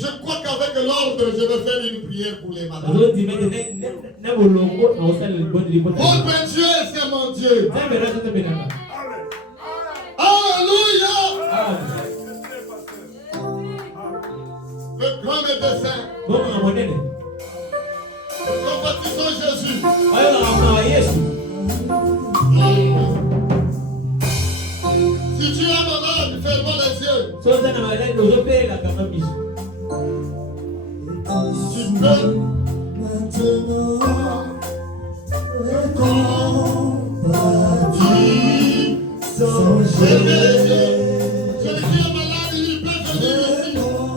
Je crois qu'avec l'ordre, je vais faire une prière pour les malades. Votre Dieu, c'est mon Dieu. Alléluia. Le grand médecin. Nous baptisons Jésus. Si tu es malade, ferme les yeux. Tu peux ferme les yeux. Celui qui est malade, il peut venir ici.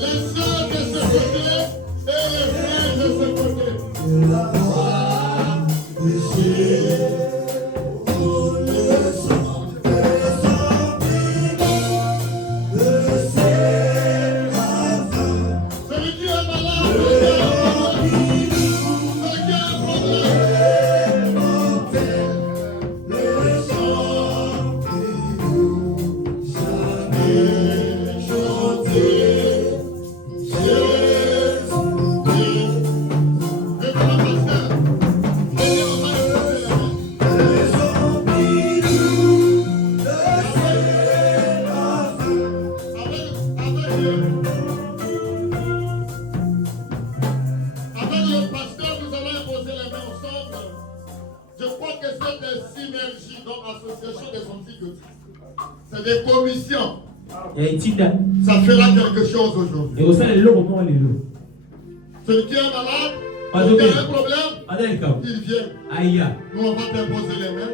Les soeurs de ce côté et les frères de ce côté. C'est des commissions. Ça fera quelque chose aujourd'hui. Celui qui est malade, qui a un problème, il vient. Nous, on va t'imposer les mains.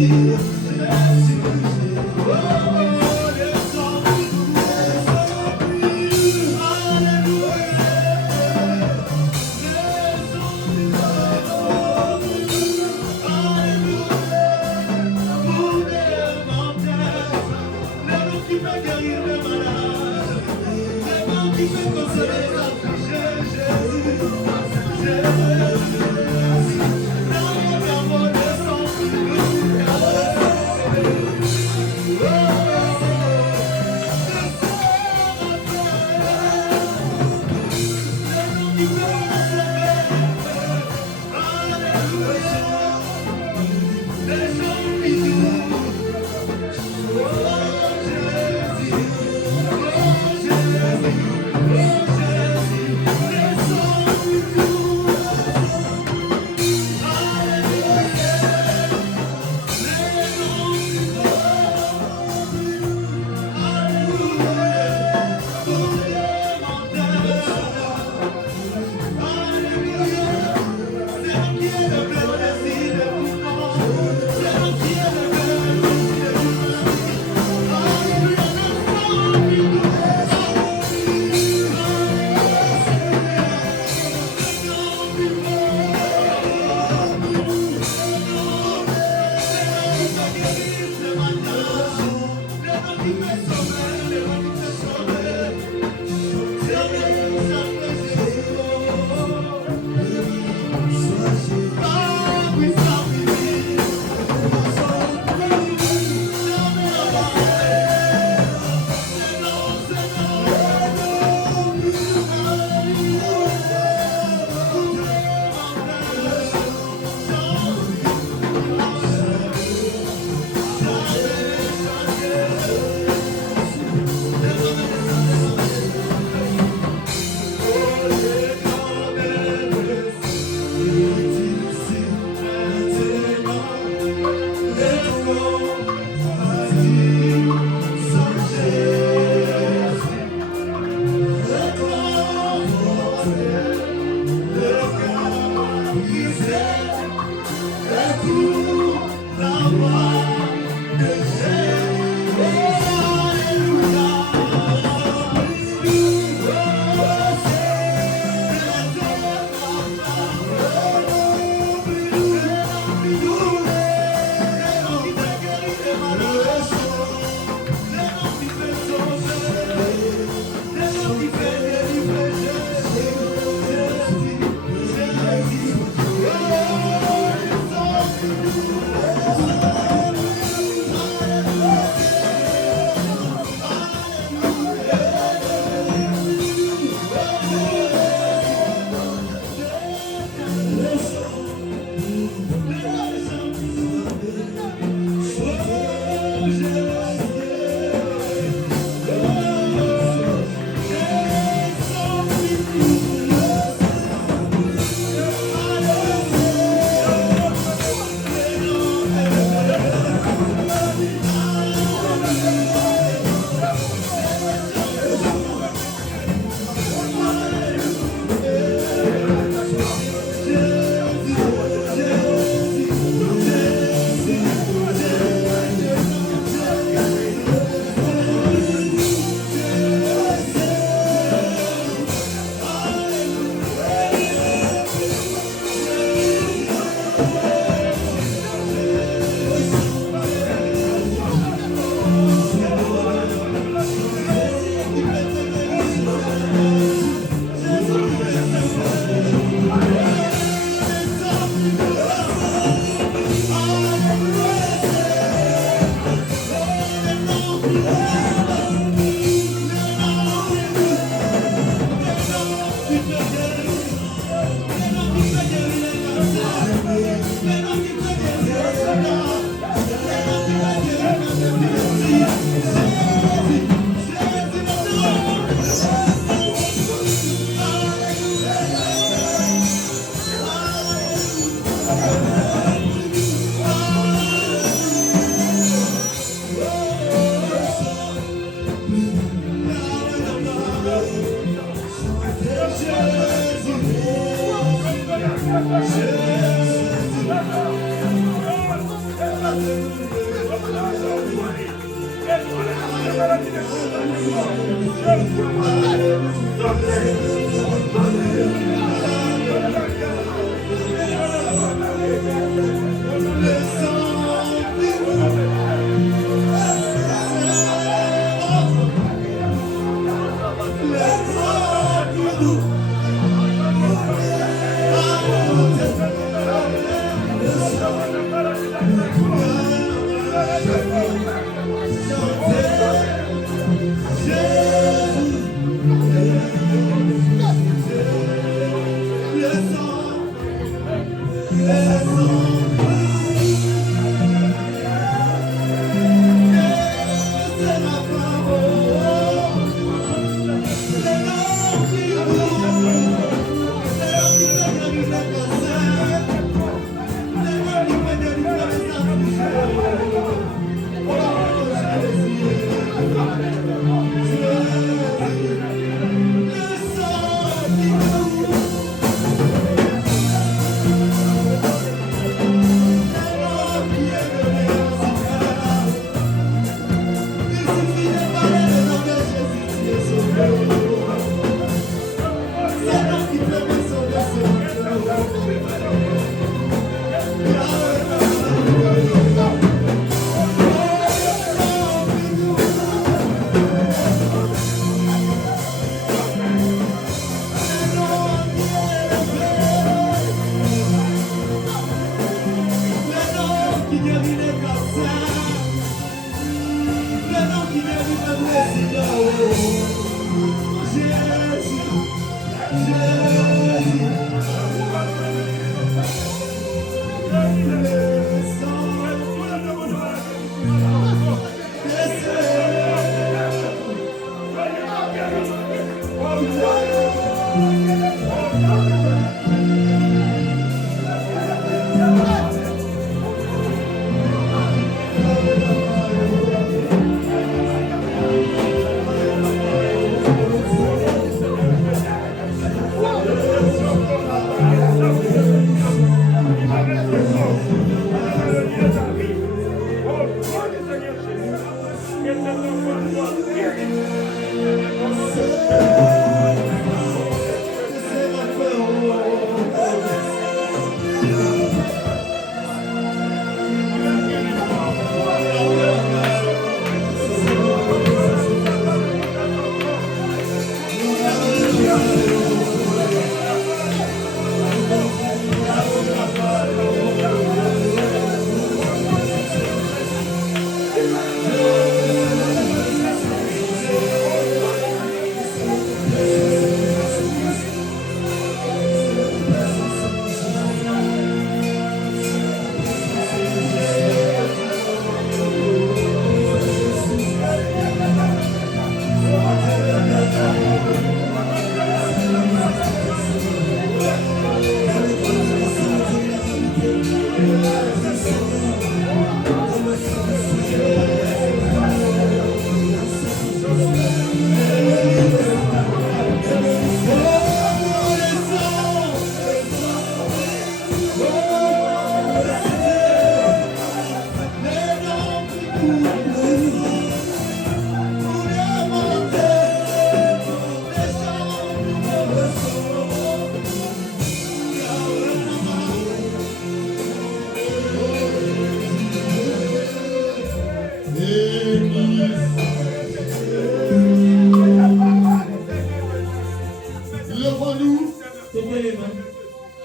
Jésus.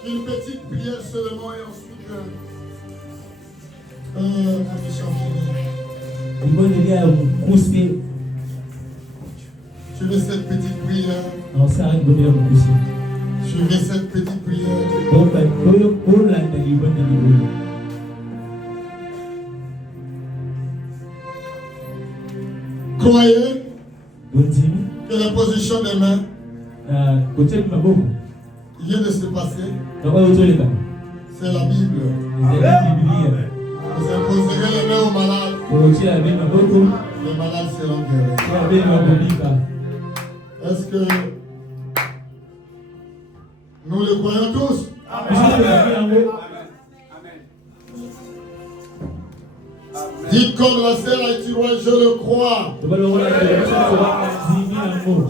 Une petite prière seulement et ensuite je vais cette petite prière. Je vais cette petite prière. Croyez que la position des mains vient de se passer. C'est la Bible. Vous imposerez les mains aux malades. Les malades seront guéris. Est-ce que nous le croyons tous? Amen. Dites comme la sœur Aïtiroua, je le crois. Je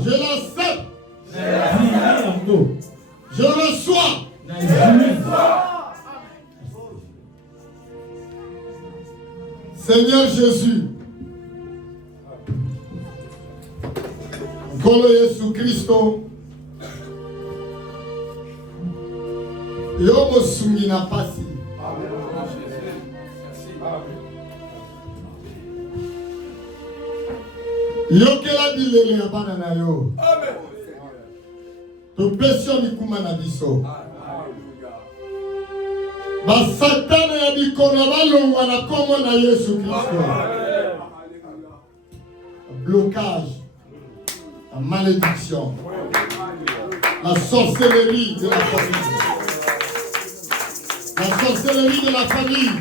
l'accepte. Je reçois. Seigneur Jésus, Nkolo Yesu Kristo, yo mosungi na pasi. Yokela bilele ya bana na yo. Topesio mikuma na biso. Basatana ya bikona balongwa na kombo na Yesu Kristo. Blocage, la malédiction, la sorcellerie de la famille. La sorcellerie de la famille.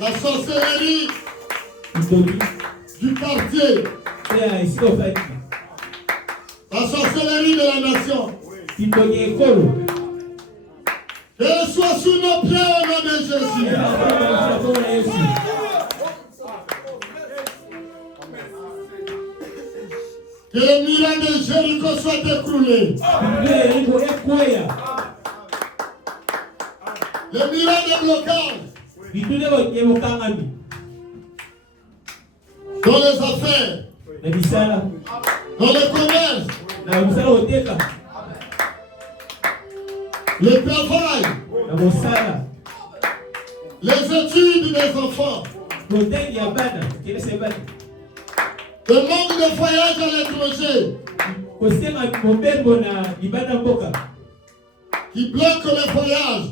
La sorcellerie du quartier. La sorcellerie de la nation. Qu'elle soit sous nos pieds au nom de Jésus. Que le miracle de Jéricho soit écroulé. Le miracle de blocage dans les affaires, dans le commerce, le travail, les études des enfants, le manque de voyage à l'étranger qui bloque les voyages.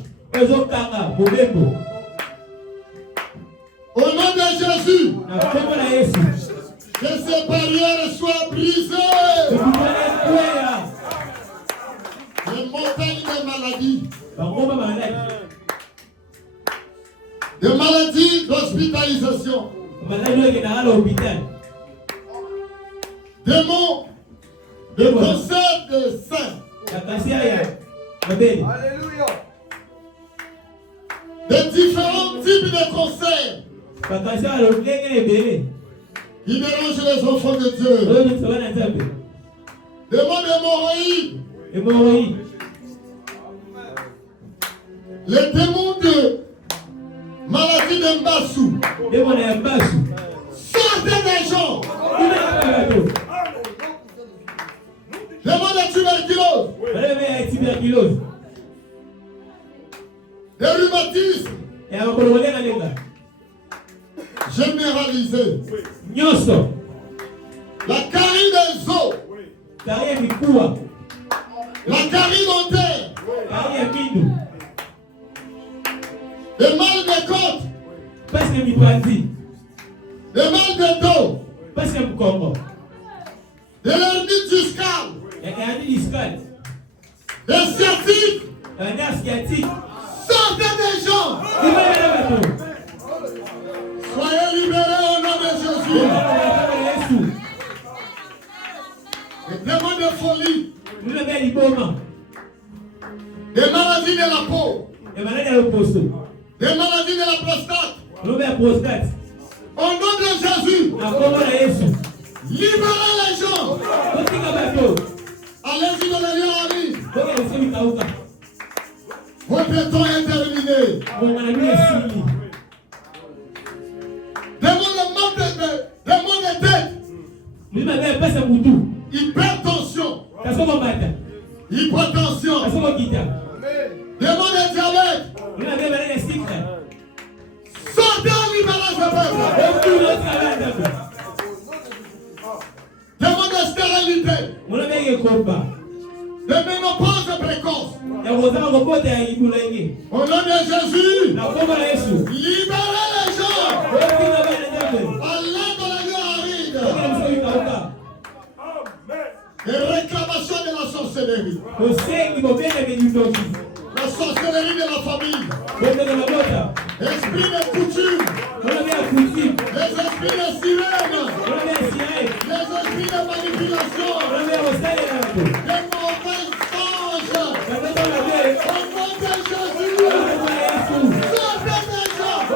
Au nom de Jésus, que ces barrières soient brisées. Les montagnes de maladies, des maladies d'hospitalisation, démons de cancer de sein, de différents types de cancers qui dérangent les enfants de Dieu, démons d'hémorroïdes, les démons de maladie de Mbassou, sortez des gens, démons de tuberculose, des rhumatismes généralisés, la carie des os, la carie dentaire, des mal de côte, des mal de dos, de l'hernie discale, des sciatiques, sortez des gens. Soyez libérés au nom de Jésus. Les démons de folie, des maladies de la peau, des maladies de la prostate, au nom de Jésus, libérez les gens. Allez-y dans les lieux amis. Votre temps est terminé. Démon de tête, hypertension, hypotension, démon de diabète, sortez en libérage de peuple. Démon de stérilité, de ménopause précoce, au nom de Jésus, libérez les gens. Les réclamations de la sorcellerie, la sorcellerie de la famille, esprit de coutume, les esprits de sirène, les esprits de manipulation, des mauvais anges, au nom de Jésus, sortez des gens.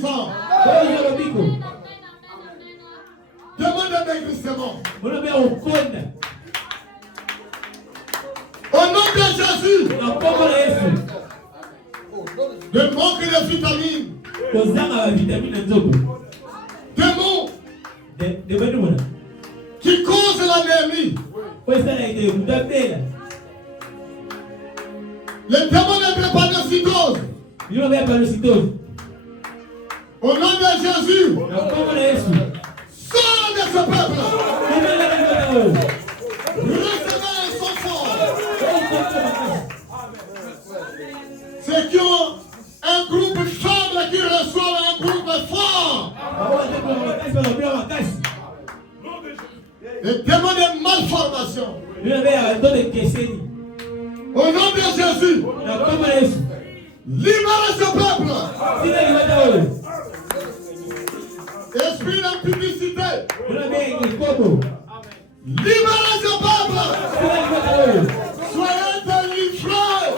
guérison. Demande un maigrissement. Au nom de Jésus. Le manque de vitamines. Démons qui cause l'anémie. Le démon de drépanocytose. Au nom de Jésus. Sors de ce peuple. Recevez un son fort. Ceux qui ont un groupe faible qui reçoivent un groupe fort. Le démon de malformation. Au nom de Jésus. Libère ce peuple. Esprit d'impudicité. Libère ce peuple. Soyez délivrés.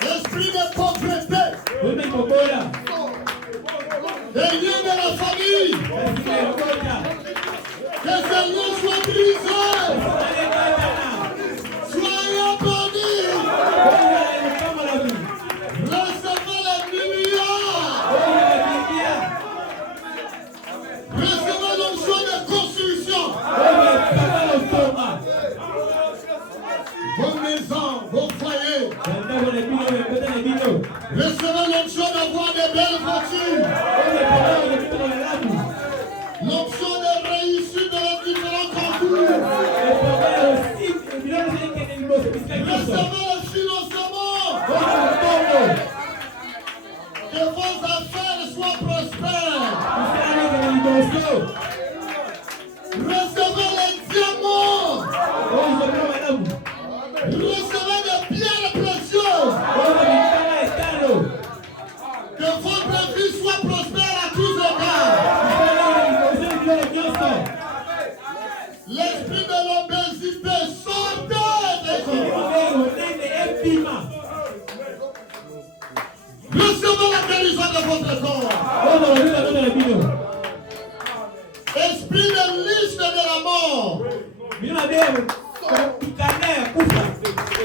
Esprit de pauvreté. Les liens de la famille. Que ces liens soient brisés. Soyez bénis. Recevez les milliards. Recevez l'onction de construction. Vos maisons, vos foyers. Recevez l'onction d'avoir de belles voitures. L'onction de réussite dans les différents concours. Recevez le financement. Que vos affaires soient prospères. Recevez les diamants. Recevez des pierres précieuses. Que votre vie soit prospère à tous égards. L'esprit de l'obésité sortez de vous. Recevez la guérison de votre corps. Esprit de liste de la mort.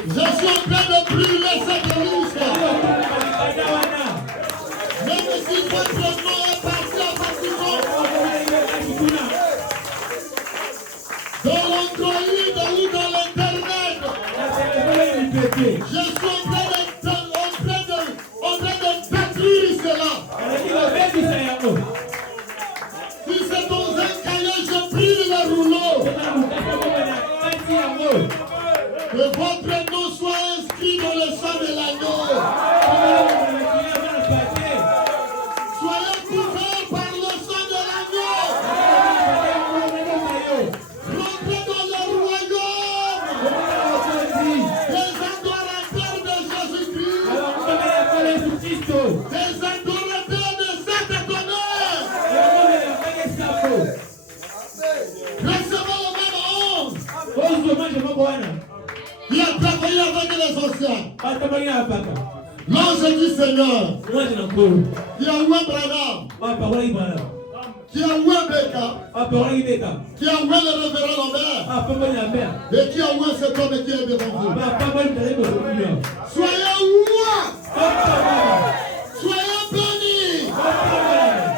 Je suis en train de brûler cette liste. Même si votre nom est parti à Vatican, dans l'Android ou dans l'Internet, je suis en train de détruire cela. Si c'est dans un cahier, je brûle le rouleau. Que votre nom soit inscrit dans le sang de l'agneau. Soyez couverts par le sang de l'agneau. Rentrez dans le royaume des adorateurs de Jésus-Christ. Des adorateurs de Saint-Étonneur. Recevez le même ange qui a travaillé avec les anciens. L'ange du Seigneur qui a oué Branham, qui a oué Becca, qui a oué le révérend Lambert et qui a oué cet homme qui est devant vous. Soyez oués, soyez bénis,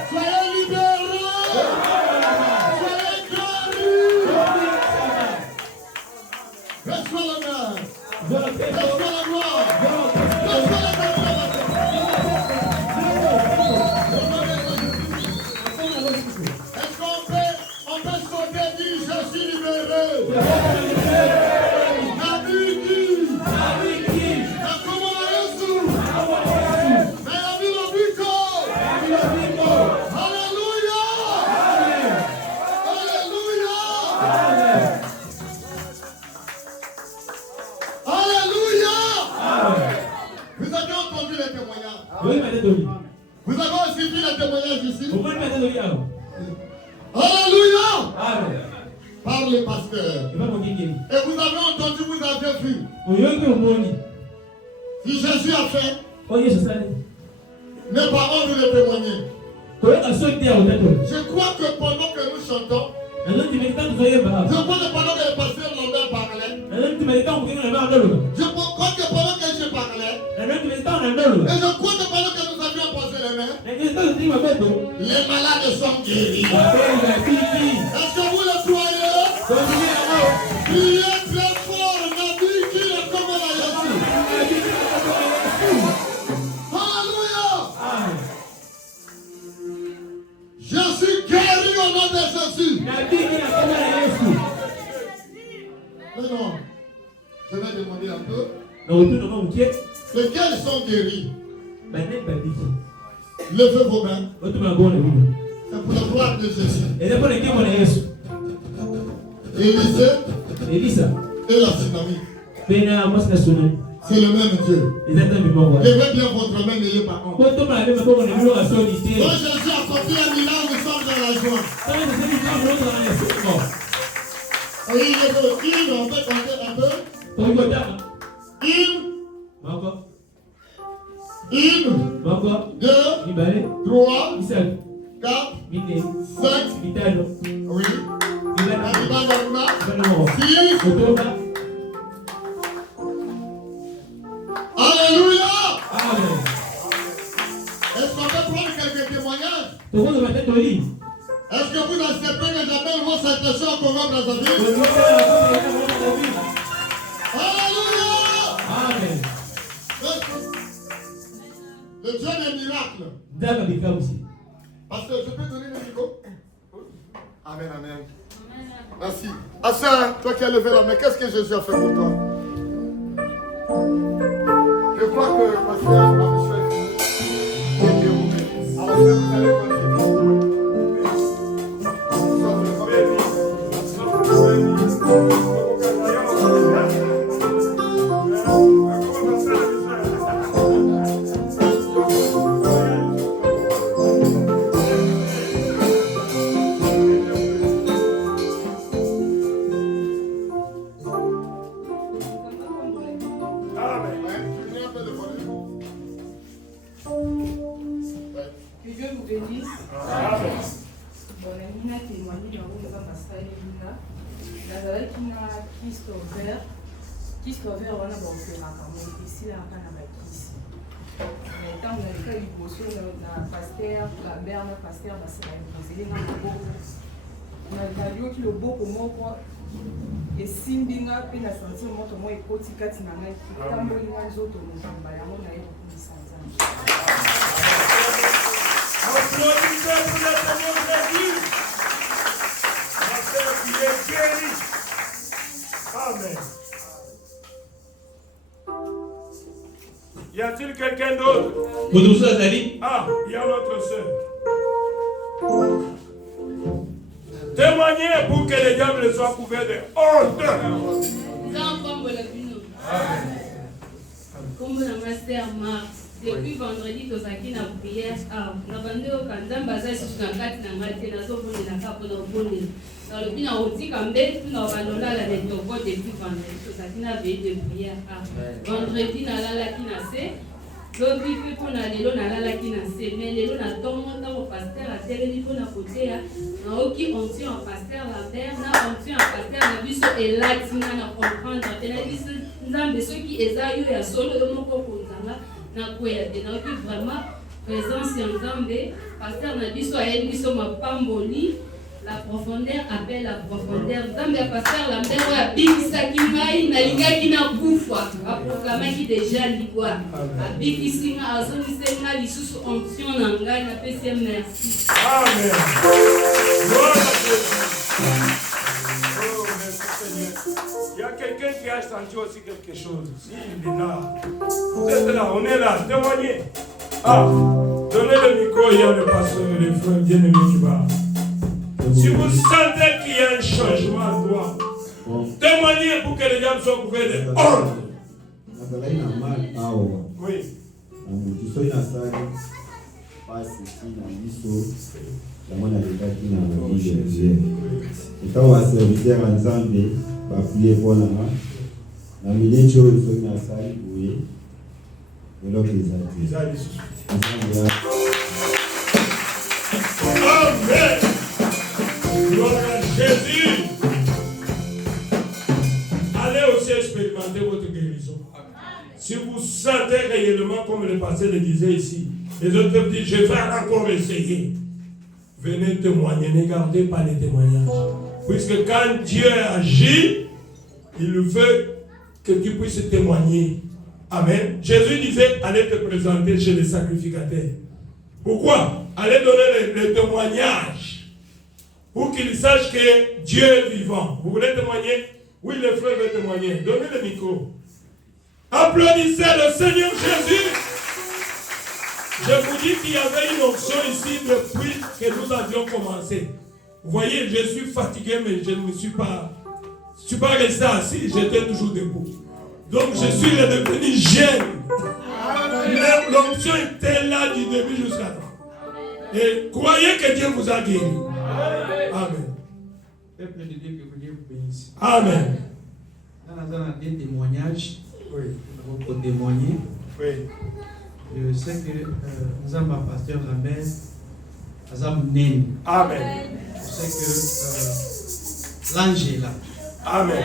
soyez libérés, soyez guéris. Reçois l'honneur, reçois la gloire, reçois la est-ce qu'on peut sauter, dire je suis libéré? La vie dit, la comment Jésus, mais la vie le bico. Alléluia, alléluia, alléluia. Vous avez entendu les témoignages? Oui, vous avez aussi vu les témoignages ici? Alléluia! Amen. Par le pasteur. Et vous avez entendu, vous avez vu. Si Jésus a fait, Mes parents nous le témoignaient. Je crois que pendant que nous chantons, je crois que pendant que le pasteur Lambert parlait, je crois que pendant que je parlais, et je crois que pendant que nous avions posé les mains, les malades sont guéris. Est-ce que vous le croyez? Priez très fort, Nabi qui est comme la Jésus. Alléluia. Je suis guéri au nom de Jésus. Mais non, je vais demander un peu. Lesquels sont guéris? Levez vos mains. C'est pour la gloire de Jésus. Élisa et la tsunami. C'est le même Dieu. Levez bien votre main, n'ayez pas honte. Quand Jésus a sorti un milliard, nous sommes dans la joie. Oui, on peut compter un peu. Une, deux, trois, 4, 5, oui. Alléluia. Est-ce qu'on peut prendre quelques témoignages? Est-ce que vous acceptez que j'appelle vos salutations au Congo Brazzaville? Alléluia. Amen. Le Dieu des miracles. Parce que je peux donner le micro? Amen, amen. Merci. Assa, toi qui as levé la main, qu'est-ce que Jésus a fait pour toi? Je crois que ma soeur, ma monsieur, alors vous allez continuer. Christopher wana baopemaka moepesila aka na bakisi mais ntango naleka liboso na paster Lambert na paster basala epozeli nga loboko nalioki loboko moko esimbi nga mpe na sentir moto moko ekoti kati na ngai etamboli nga nzoto mokamba yango naye kokumisa nzambe. Applaudissez pour le Seigneur Jésus. Ma sœur qui est guérie. Amen. Y a-t-il quelqu'un d'autre? Ah, il y a notre sœur. Témoignez pour que les diables soient couverts de honte. Comme la master Marc, depuis vendredi, nous avons une prière. Nous avons dit que nous avons basé sur la carte de la matinée, nous avons dit que nous avons dit dans le but, nous avons dit que nous avons dit depuis vendredi, nous avons dit de prière. Vendredi, nous avons dit que donc il faut qu'on a les lots na la qui na se mais les lots na tombe au pasteur à tel niveau na côté na oki on tient en pasteur Lambert na on tient en pasteur na biso et là tina na comprendre tena biso nzambe ceux qui ezayo ya solo yo moko konzanga na koya te na oki vraiment présence ya nzambe pasteur na biso ayebi biso mapamboli. La profondeur appelle la profondeur. Nzambe ya pasteur Lambert oyo abikisaki ngai nalingaki nakufwa aprokamaki deja likwa abikisi nga azongisi nga lisusu onction na ngai napesi ye merci. Amen. Gloire à Dieu. Oh, merci Seigneur. Il y a quelqu'un qui a senti aussi quelque chose. Si, il est là. Vous êtes là, on est là, témoignez. Ah, donnez le micro, il y a le pasteur et le frère bien-aimé qui va. Si vous sentez qu'il y a un changement à toi, témoignez pour que les diables soient couverts de honte. Oui. Amen. Gloire à Jésus. Allez aussi expérimenter votre guérison. Si vous sentez réellement, comme le pasteur le disait ici, les autres peuvent dire, je vais encore essayer. Venez témoigner, ne gardez pas les témoignages. Puisque quand Dieu agit, il veut que tu puisses témoigner. Amen. Jésus disait, allez te présenter chez les sacrificateurs. Pourquoi? Allez donner le témoignage pour qu'ils sachent que Dieu est vivant. Vous voulez témoigner? Oui, le frère veut témoigner. Donnez le micro. Applaudissez le Seigneur Jésus. Je vous dis qu'il y avait une onction ici depuis que nous avions commencé. Vous voyez, je suis fatigué, mais je ne suis pas resté assis, j'étais toujours debout. Donc je suis redevenu jeune. L'onction était là du début jusqu'à la fin. Et croyez que Dieu vous a guéri. Amen. Peuple de Dieu, que Dieu vous bénisse. Amen. Dans un témoignage, Oui. pour témoigner, Oui. je sais que nous avons un pasteur Lambert, nous avons Nen. Amen. Je sais que l'ange est là. Amen.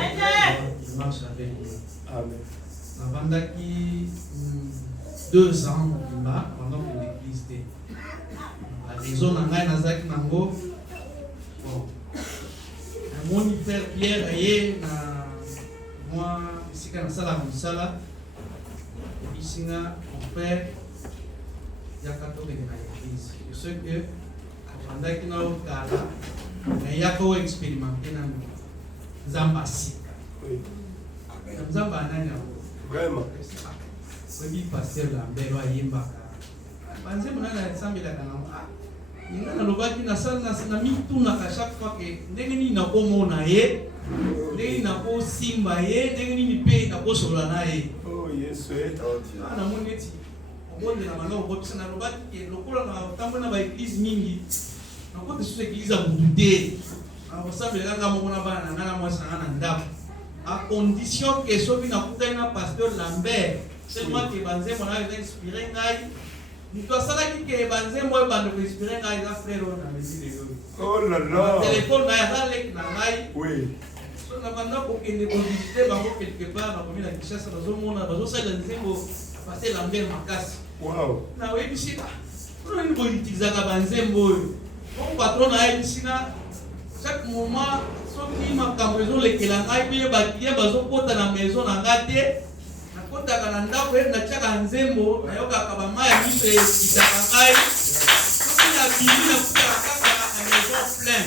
Il marche avec lui. Amen. Avant qu'il 2 ans, pendant que l'église était. La raison de Nazak Nango, bon, mon frère Pierre aye na moi ici quand ça la musala, ici na mon frère yakato de l'église. Je sais que pendant qu'il n'a pas là, il y a qu'à expérimenter dans Zambasika. Oui. Zamba nani Vraiment. Oui, pasteur Lambert ayembaka. Banze monana sambelaka na ninga na lobaki na sala na mitunaka chaque fois que ndenge nini nakomona ye, ndenge nini nakosimba ye, ndenge nini mpe nakosolola na ye. Oh Yesu. Namoni eti obonde na maloko kopesa na lobaki ke lokola na tambo na ba église mingi nakote sous église ya mutu te akosambelaka moko na bana na nga na mwasi na nga na ndako à condition que soki nakutani na pasteur Lambert seulement que banzembo na eza inspiré ngai moto asalaki ke banzembo oyo bandeko inspiré ngai eza frère oyo na mesile oyo. Oh là là. Telefone na ye aza leki na ngai. Oui. So na banda kokende kovisite bango quelque part bakomi na Kinshasa bazomona bazosalela nzembo pasteur Lambert makasi. Wow. Na oyebisi mpona nini boutilisaka banzembo oyo moko patron na yebisi nga chaque moment soki makambo ezolekela ngai mpe baklie bazokota na maison na nga te nakotaka na ndako ye natiaka nzembo nayokaka bamai ya miso ekitaka ngai soki nabimi nakutaka kaka na maison plein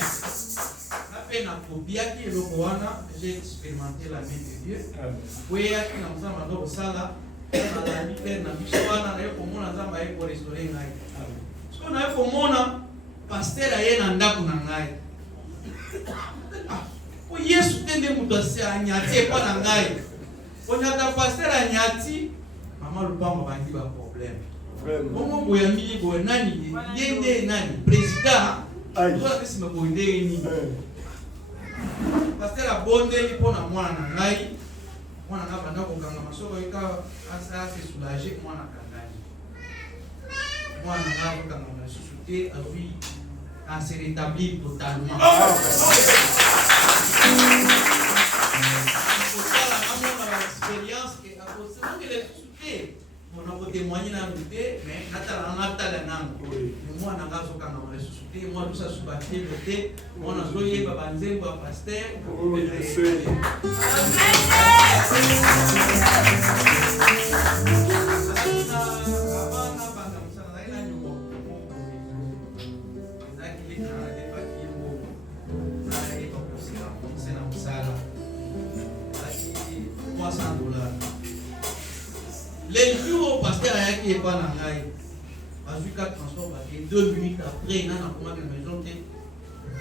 na mpe nakobiaki eloko wana j'ai expérimenté la main de Dieu boyeyaki na nzambe azokosala nalandi pere na biso wana naye komona nzambe aye korestore ngai so naye komona paster aye na ndako na ngai po Yesu tende mutu anyati epa na ngai onyata paster anyati mama lupango bandi ba problème bongo boya mili boya nani yende nani président toza pesima boye ndenge nini paster abondeli mpo na mwana na ngai mwana nga banda kokanga masoko eka ase soulage mwana kangani mwana nga kokanga na susu te azwi à se rétablir totalement. L'expérience que à cause de les souter, on a témoigné dans le thé, mais natala nango. Mais moi n'a pas zo kanga on les souter, moi tout ça sous bâtir le thé, moi n'a zo yé babanze ba pasteur. Les jours au pasteur a été pas dans l'aïe. Parce que transport va 2 minutes après, il a comment la maison de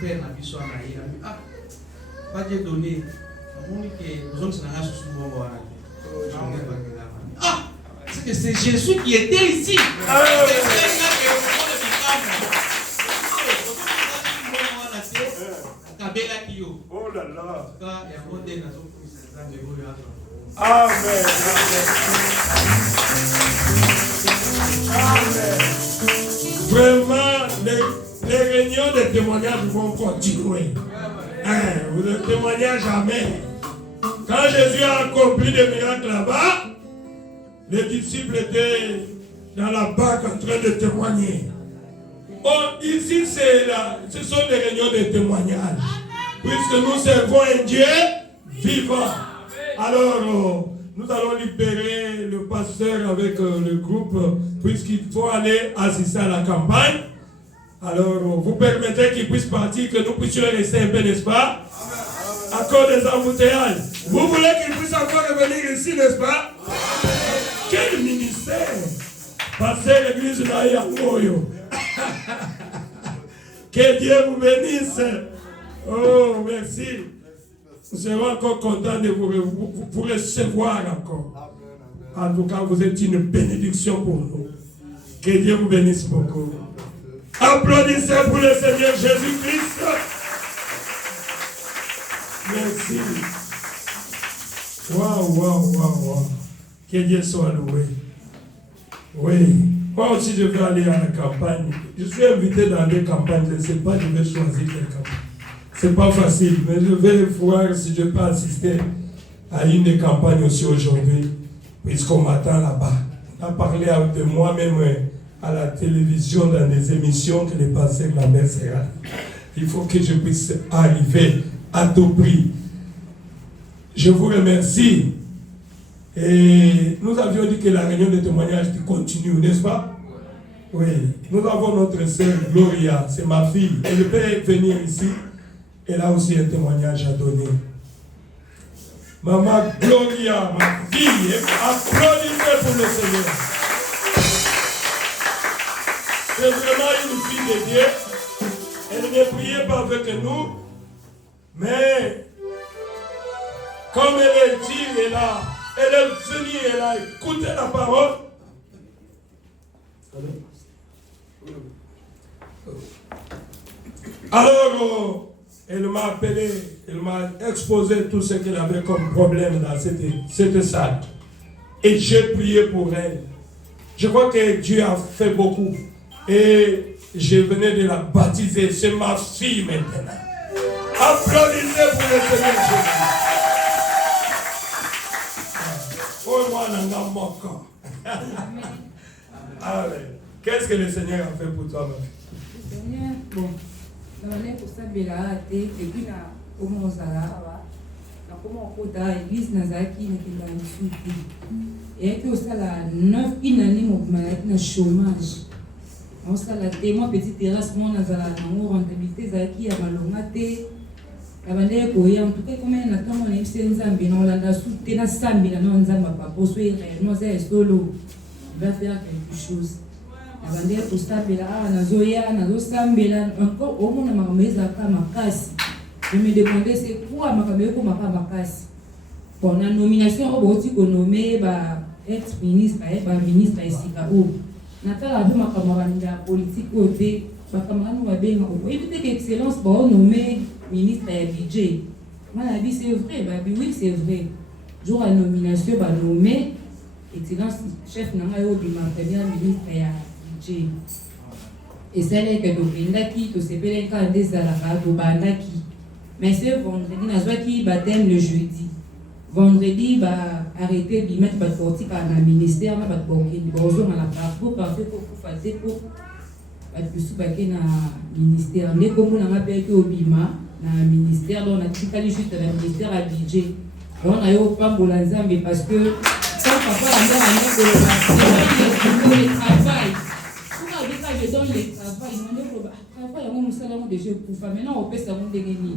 faire la vie sur l'aïe. Ah, pas de donner. On dit que nous sommes dans la sous ah, c'est que c'est Jésus qui était ici. Oh là là. Amen. Amen. les témoignages vont continuer. Vous ne témoignez jamais. Quand Jésus a accompli des miracles là-bas, les disciples étaient dans la barque en train de témoigner. Oh, ici, ce sont des réunions de témoignages. Puisque nous servons un Dieu vivant. Alors, nous allons libérer le pasteur avec le groupe, puisqu'il faut aller assister à la campagne. Alors, vous permettez qu'il puisse partir, que nous puissions rester un peu, n'est-ce pas? À cause des embouteillages. Vous voulez qu'il puisse encore revenir ici, n'est-ce pas? Quel ministère! Passer l'église d'Ayamoyo. Que Dieu vous bénisse. Oh, merci. Nous serons encore contents de vous recevoir encore. En tout cas, vous êtes une bénédiction pour nous. Que Dieu vous bénisse beaucoup. Applaudissez pour le Seigneur Jésus-Christ. Merci. Waouh. Que Dieu soit loué. Oui. Moi aussi, je vais aller à la campagne. Je suis invité dans des campagnes. Je ne sais pas, je vais choisir quelle campagne. C'est pas facile, mais je vais voir si je peux assister à une des campagnes aussi aujourd'hui, puisqu'on m'attend là-bas. On a parlé de moi-même à la télévision dans des émissions que les pasteurs la mère sera. Il faut que je puisse arriver à tout prix. Je vous remercie. Et nous avions dit que la réunion de témoignages continue, n'est-ce pas? Oui. Nous avons notre sœur Gloria, c'est ma fille. Elle peut venir ici. Elle a aussi un témoignage à donner. Maman Gloria, ma fille, applaudissez pour le Seigneur. C'est vraiment une fille de Dieu. Elle ne priait pas avec nous, mais comme elle est dit, elle est venue, elle a écouté la parole. Alors, elle m'a appelé, elle m'a exposé tout ce qu'elle avait comme problème dans cette salle. Et j'ai prié pour elle. Je crois que Dieu a fait beaucoup. Et je venais de la baptiser. C'est ma fille maintenant. Applaudissez pour le Seigneur Jésus. Oh, moi, qu'est-ce que le Seigneur a fait pour toi, ma fille? Seigneur, bon. Nabane kosambela te epi na komo ozala awa na komo okota église nazalaki nakenda na misu te eyaki osala 9 inani mobima yaki na chômage osala te mwa petit terrasse mo nazala nango rentabilité ezalaki ya malonga te nabandeki koya ntuka ekomene na ntango nayebise nzambe na olanda su te nasambela na nzambe apaposo réellement eza esolo va faire quelque chose. Nabandeki kosambela awa nazoya nazosambela encore omona makambo ezalaka makasi. Je me demandais c'est quoi makambo ekomaka makasi. Bon, na nomination oyo bauti konome ba ex-ministre ba ministre esika oyo natala mpe makambo baninga ya politike oyo te bakamagano babenga oyebi te ke excellence baonome ministre ya budget. Moi nabi c'est vrai, babi oui c'est vrai. Jour ya nomination banome excellence chef na ngai oyo bima premier ministre ya budget. esalaki tokendaki tosepelaki kaka nde ezalaka tobandaki. Mais ce vendredi nazwaki baptême le jeudi. Vendredi arrêté bimaki basorti kaka na ministère na bato bakende bazonga na parcours kokufa te po bato bisu bake na ministère nde kombo nanga mpe ake obima na ministère donc natikali juste na ministère ya budget. Donc nayo opambola nzambe parce que quand papa andaka koloba le travail pourquoi bika je donne le travail nande koloba travail yango mosala yango déjà ekufa maintenant opesa yango ndenge nini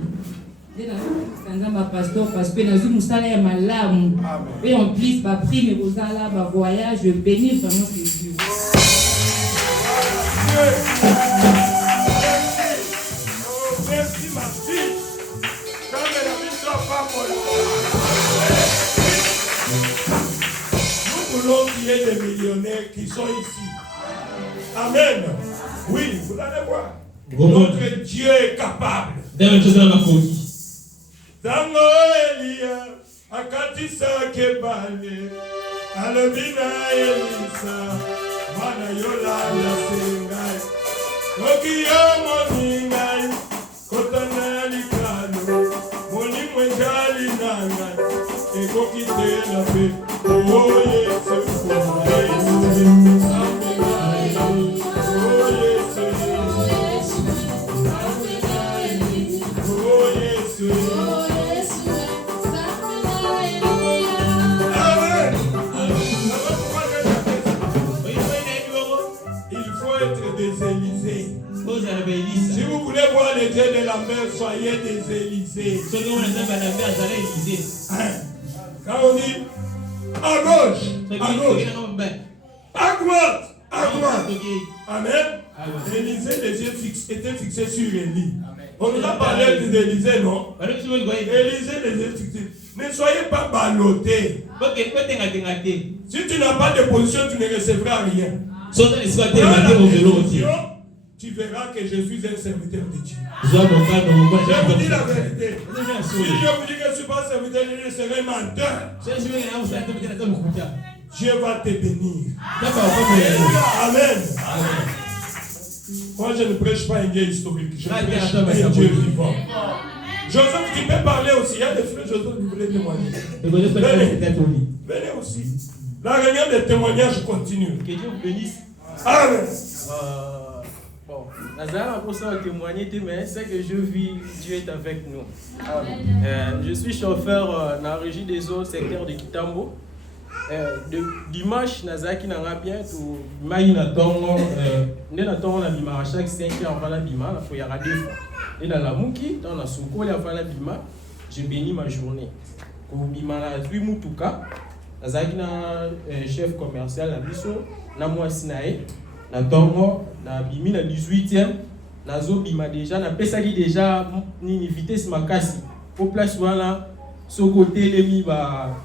nde nazanzamba pasteur parce que nazwi mosala ya malamu et en plus baprime kozala bavoyage béni vraiment c'est Dieu. Merci ma fille. Comme elle a mis sa femme. Nous voulons qu'il y ait des millionnaires qui sont ici. Amen. Oui, vous allez voir. Notre Dieu est capable. Tango Elia, akatisa kebale, alabina Elisa, mana yolanda singai, okiyo moningai. Si vous voulez voir les dieux de la mer, soyez des Élysées. Quand on dit à gauche, à droite, Amen. L'Élysée, les yeux étaient fixés sur Élie. On nous a parlé d'Élysée, non? Élysée, les yeux fixés. Ne soyez pas ballottés. Si tu n'as pas de position, tu ne recevras rien. Tu verras que je suis un serviteur de Dieu. Je vous dis la vérité. Si je vous dis que je ne suis pas un serviteur de Dieu, je serai menteur. Dieu va te bénir. Amen. Moi, je ne prêche pas un Dieu historique. Je prêche un Dieu vivant. Joseph, tu peux parler aussi. Il y a des frères Joseph qui voulaient témoigner. Venez aussi. La réunion des témoignages continue. Que Dieu vous bénisse. Amen. Bon, Nazara pour ça témoigner, mais c'est que je vis, Dieu est avec nous. Je suis chauffeur dans la régie des eaux, secteur de Kitambo. Dimanche, Nazara qui n'a bien tout, mais na tongo, na bima chaque 5 heures avant la bima, il y a 2 fois. Et dans la mouki, dans la souko, avant la bima, je bénis ma journée. Pour bima la lui mutuka, Nazara qui n'a chef commercial la biso, na moi sinae. Na tongo na bimi na 18e nazo bima déjà na pesaki déjà ni vitesse makasi au place wana so côté lemi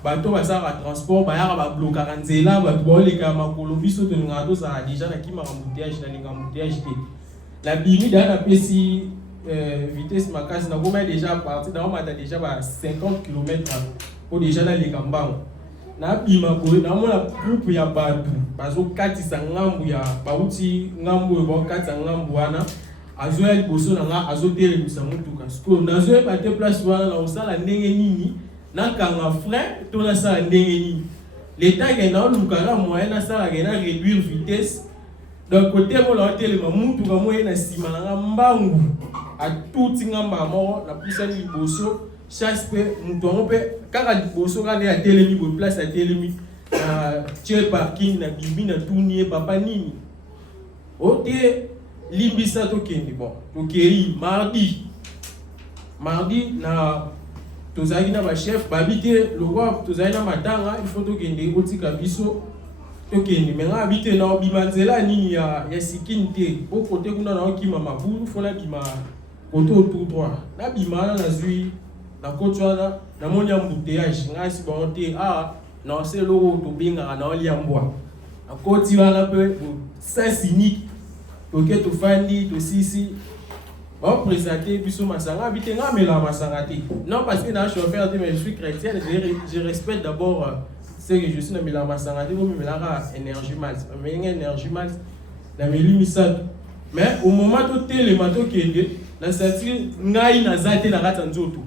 bato basara transport ba yaka ba bloquer nzela ba boleka makolo biso to ngado za déjà na kima embouteillage na linga embouteillage te la bimi da na pesi vitesse makasi na goma déjà parti dans mata déjà ba 50 km pour déjà na likambango na bima boye na mona groupe ya batu bazo katisa ngambu ya bauti ngambu bo katisa ngambu wana azo ya liboso na nga azo telemisa mutuka sko nazo ba te place wana na osala ndenge nini na kanga frein to na sala ndenge nini l'état que na lukala moyen na sala que na réduire vitesse donc côté mo la telema mutuka moyen na sima na mbangu a tout ngamba mo na pusa liboso chasse pe mutuango pe kaka liboso ka ne atelemi bo place atelemi tie parking na bibi na tournier papa nini ote limbisa to kende bon to keri mardi na tozaki na ba chef babite le roi tozaki na matanga il faut to kende otika biso to kende menga habite na bimanzela nini ya sikinte au côté kuna na okima mabulu fona bima koto tout droit na bima na zui na kotwana na moni embouteillage ngasi bonté na c'est lo to binga na oli ambwa akoti wana pe sens unique to ke to fandi to sisi on présenter biso masanga bitenga mela masanga te non parce que na chauffeur mais je suis chrétien je respecte d'abord c'est que je suis na mela masanga te mais mela énergie mal mais énergie mal na melimisa mais au moment to télé mato kende na senti ngai na zate na kata nzoto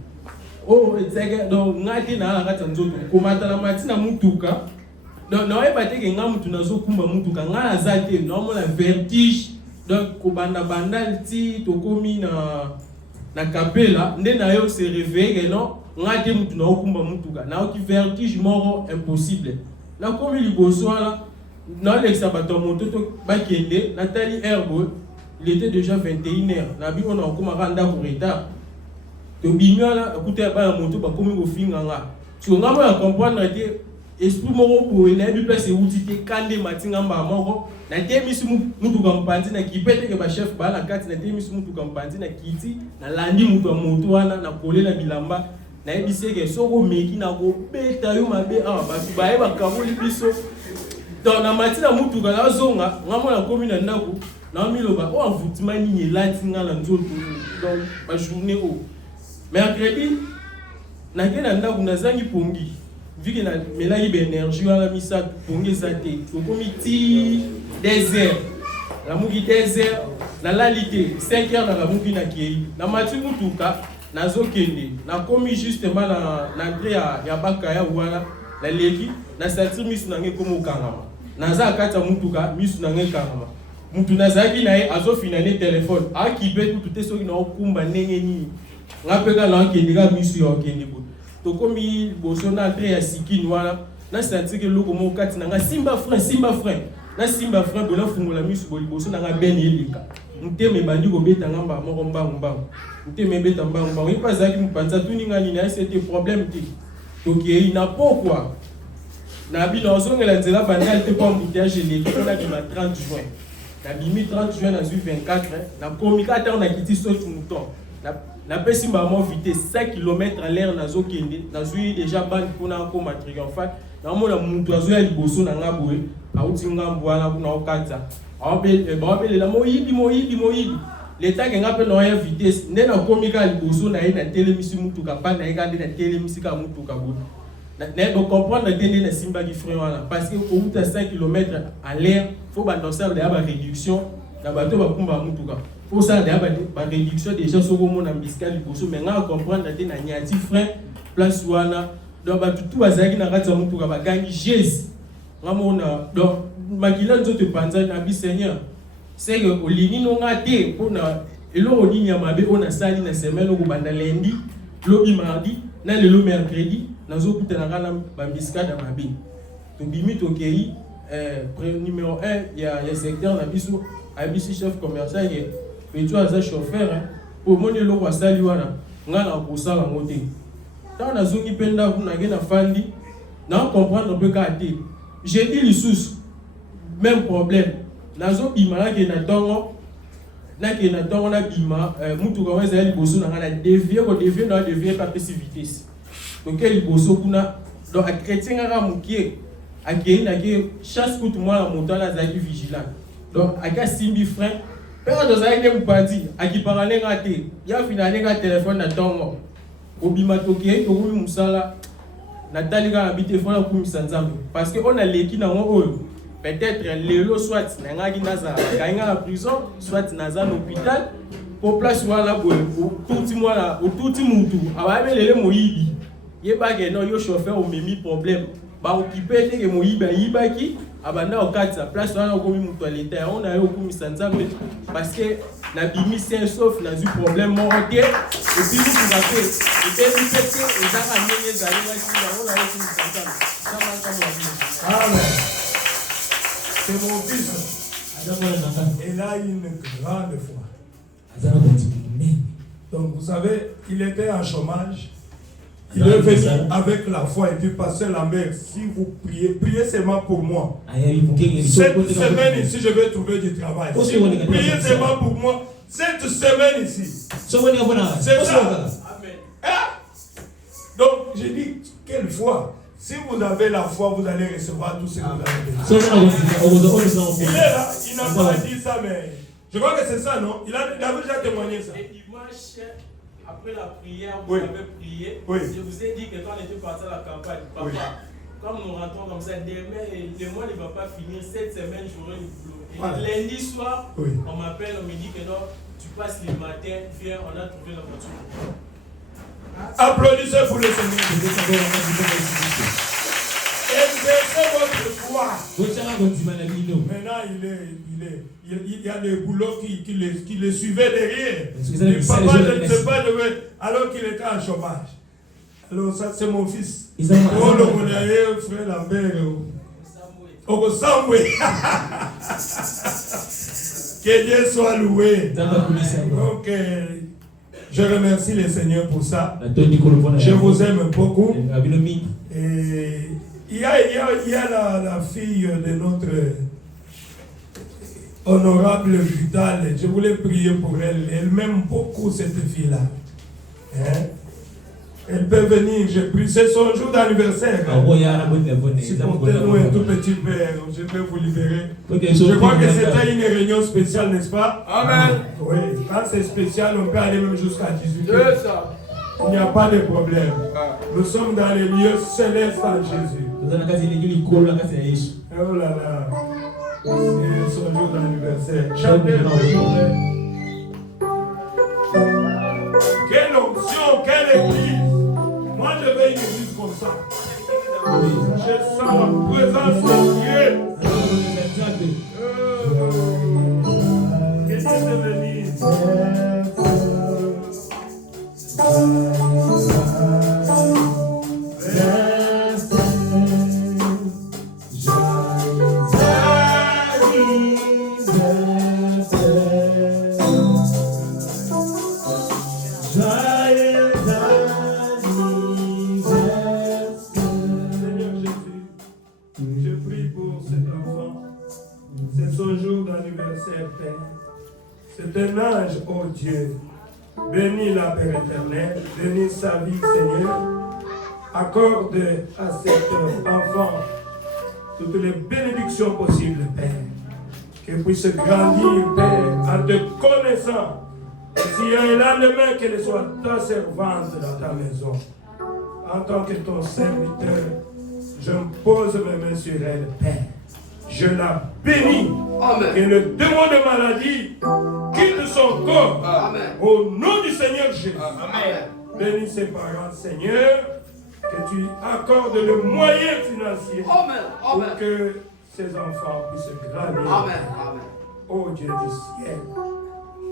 ezeke donc ngati na kata nzoto komata na matina mutuka donc na eba te ke nga mutu nazo kumba mutuka nga na zate na mona vertige donc kobanda bandal ti tokomi na kapela nde na yo se réveiller non ngati mutu na okumba mutuka na oki vertige moro impossible na komi liboso wana na lexa bato moto to bakende Nathalie Herbo il était déjà 21h na bi on a okoma randa pour retard to bimala écoutez ba moto ba komi ko finganga so ngamo ya comprendre te esprit moko ko na bi place uti te kande matinga mba moko na te misu mutu ka mpanzi na kipete ke ba chef ba na kati na te misu mutu ka mpanzi na kiti na landi mutu moto wana na kolela bilamba na ebise ke soko meki na ko beta yo mabe ba ba ba kabuli biso to na matina mutu ka la zonga ngamo na komi na ndako na miloba o avutima nini lati ngala nzoto donc ba journée o mercredi na kena ndako na zangi pongi vu que na melaki be énergie wala misa pongi zate to komi ti désert la muki désert na lalité 5 heures na la muki na kei na mati mutuka na zokende na komi justement na entrée ya bakaya wala la leki na sentir misu nange comme okangama naza kata mutuka misu nange kangama mutu nazaki naye azofinane telefone akibe kutu te soki na okumba ndenge nini ngapeka na okendika misu ya okende bo tokomi boso na entre ya sikini wana na sentir que loko mo kati nanga simba frein na simba frein bona fungola misu boli boso nanga beni elika nteme bandi kobeta ngamba moko mbangu nteme beta mbangu ipa zaki mpanza tuninga nini a c'était problème ti toki na pourquoi na bino ozongela nzela bandal te pas embouteillage leki on a du 30 juin na bimi 30 juin na 24 na communicateur na kiti saute mouton na pesi maman vitesse 5 km à l'heure na zokende na zui déjà bande pour na ko triomphal na mona mutu azo ya liboso na ngaboe auti ngambo wana kuna okata abe la moyibi l'état que ngape na ya vitesse nde na komika liboso na ye na telemisi mutu ka pa na ye kande na telemisi ka mutu ka bo na do comprendre tende na simba ki frein wana parce que au bout de 5 km à l'heure faut bandoser de ba réduction na bato ba kumba mutu ka faut ça de ba réduction déjà soko mona mbisika liboso mais nga comprendre te na nyati frein place wana donc ba tout bazaki na kati mutu ka ba gangi jésus ngamona donc makila nzoto panza na bi seigneur c'est que olini no ngate pona eloko nini ya mabe ona sali na semaine ko banda lundi lobi mardi na lelo mercredi nazo kutana kana bambisika da mabe to bimi to kei numéro 1 ya secteur na biso abisi chef commercial ye petu aza chauffeur pour moni lo kwa sali wana ngala ko sala ngote ta na zungi penda kuna ngena fandi na comprendre peu ka te j'ai dit les sous même problème nazo bima ke na tongo na bima mutu ka weza liboso na ngana dévier na pas vitesse donc liboso kuna donc a chrétien ngara mukie akei na ke chasse coup moi la montana za ki vigilant donc aka simbi frein père de za ide mpandi akiparale ngate ya finale nga téléphone na tongo obima toke to kumi musala na talika habité fona kumisa nzambe parce que on a leki na ngo peut-être lelo soit na ngaki naza kainga la prison soit naza l'hôpital pour place wala boy tout moi tout mutu ababelele moyibi yeba ke no yo chauffeur o memi problème ba occupé te ke moyibi yibaki abanda okatsa place wana okomi mutu à l'état on a yo kumisa nzambe parce que na bimi sain sauf na du problème monté et puis nous va faire et puis pété et ça a mis les années là on a yo kumisa nzambe ça va comme amen. C'est mon fils. Il a une grande foi. Donc vous savez, il était en chômage. Il est venu avec la foi et puis passer la mer. Si vous priez seulement pour moi. Cette semaine ici, je vais trouver du travail. Si vous priez seulement pour moi, cette semaine ici. C'est ça. Amen. Donc j'ai dit, quelle foi. Si vous avez la foi, vous allez recevoir tout ce que vous avez besoin. Il est là, il n'a pas dit ça, mais je crois que c'est ça, non? Il avait déjà témoigné ça. Et dimanche, après la prière, vous oui. avez prié. Oui. Je vous ai dit que quand on était parti à la campagne, papa, oui. Comme nous rentrons comme ça, demain, le mois ne va pas finir, cette semaine, j'aurai le boulot. Et voilà. Lundi soir, oui. On m'appelle, on me dit que non, tu passes le matin, viens, on a trouvé la voiture. Applaudissez pour le Seigneur. Exercez votre foi. Maintenant, il y a des boulots qui le suivaient derrière. Le papa, je ne sais pas, alors qu'il était en chômage. Alors, ça, c'est mon fils. Oh, le frère Lambert. Oh, Samuel. Que Dieu soit loué. Donc, je remercie le Seigneur pour ça. Je vous aime beaucoup. Et il y a la fille de notre honorable Vital. Je voulais prier pour elle. Elle m'aime beaucoup, cette fille-là. Hein? Elle peut venir. C'est son jour d'anniversaire. Supportez-nous un tout petit peu. Je vais vous libérer. Je crois que c'était une réunion spéciale, n'est-ce pas? Amen. Oui, quand c'est spécial, on peut aller même jusqu'à 18h. Il n'y a pas de problème. Nous sommes dans les lieux célestes en Jésus. Oh là là. C'est son jour d'anniversaire. Chantez le quelle onction, quelle église. Moi, je veux une église comme ça. Je sens la présence de Dieu. Que Dieu te bénisse. C'est un ange, oh Dieu. Bénis la Père éternel, bénis sa vie, Seigneur. Accorde à cet enfant toutes les bénédictions possibles, Père. Qu'il puisse grandir, Père, en te connaissant. Et s'il y a un lendemain, qu'elle soit ta servante dans ta maison. En tant que ton serviteur, je me pose mes mains sur elle, Père. Je la bénis. Amen. Que le démon de maladie quitte son corps. Amen. Au nom du Seigneur Jésus. Amen. Bénis ses parents, Seigneur. Que tu accordes le moyen financier. Amen. Pour que ses enfants puissent grandir. Amen. Amen. Oh Dieu du ciel.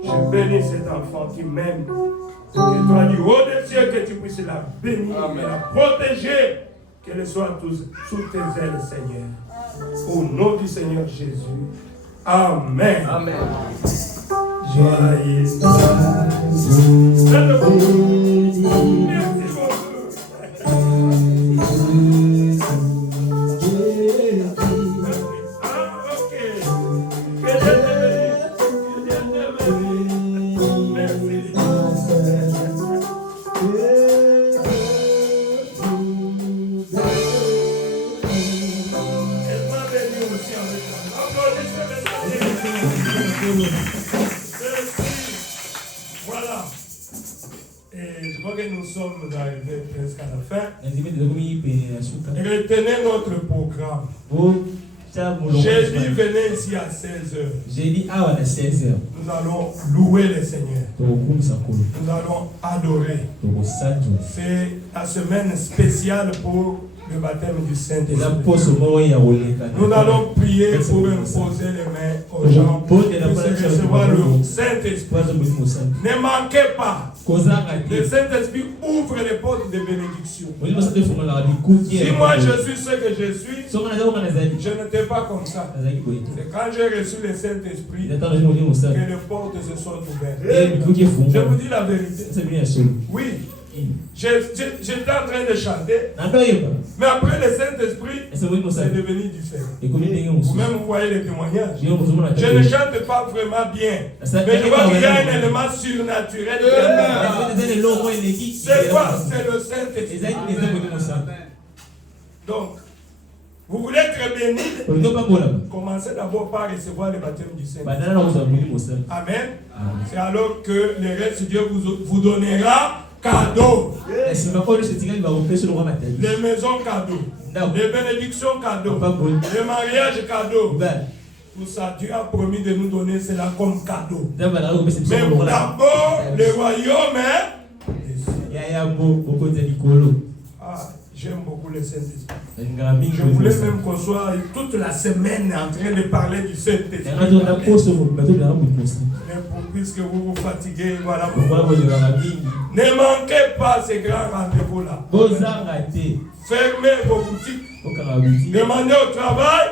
Je bénis cet enfant qui m'aime. Que toi du haut des cieux, que tu puisses la bénir. Amen. Et la protéger. Qu'elle soit sous tes ailes, Seigneur. Au nom du Seigneur Jésus. Amen. Amen. Joyeux Merci Voilà. Et je crois que nous sommes arrivés presque à la fin. Retenez notre programme. Jésus venait ici à 16h. Nous allons louer le Seigneur. Nous allons adorer. C'est la semaine spéciale pour le baptême du Saint-Esprit. Nous allons prier pour imposer les mains aux gens pour recevoir le Saint-Esprit. Ne manquez pas. Le Saint-Esprit ouvre les portes de bénédiction. Si moi je suis ce que je suis, je n'étais pas comme ça. C'est quand j'ai reçu le Saint-Esprit que les portes se sont ouvertes. Je vous dis la vérité. Oui. J'étais en train de chanter, mais après le Saint-Esprit, c'est devenu différent. Vous-même, vous voyez les témoignages. Je ne chante pas vraiment bien, mais je vois qu'il y a un élément surnaturel. C'est quoi? C'est le Saint-Esprit. Donc, vous voulez être béni, commencez d'abord par recevoir le baptême du Saint-Esprit. Amen. C'est alors que le reste, Dieu vous donnera cadeau. Les maisons cadeaux. Les bénédictions cadeaux. Les mariages cadeaux. Tout ça, Dieu a promis de nous donner cela comme cadeau. Mais d'abord, le royaume j'aime beaucoup le Saint-Esprit. Je voulais même qu'on soit toute la semaine en train de parler du Saint-Esprit. Mais puisque vous vous fatiguez, voilà pourquoi. Ne manquez pas ces grands rendez-vous-là. Fermez vos boutiques. Demandez au travail.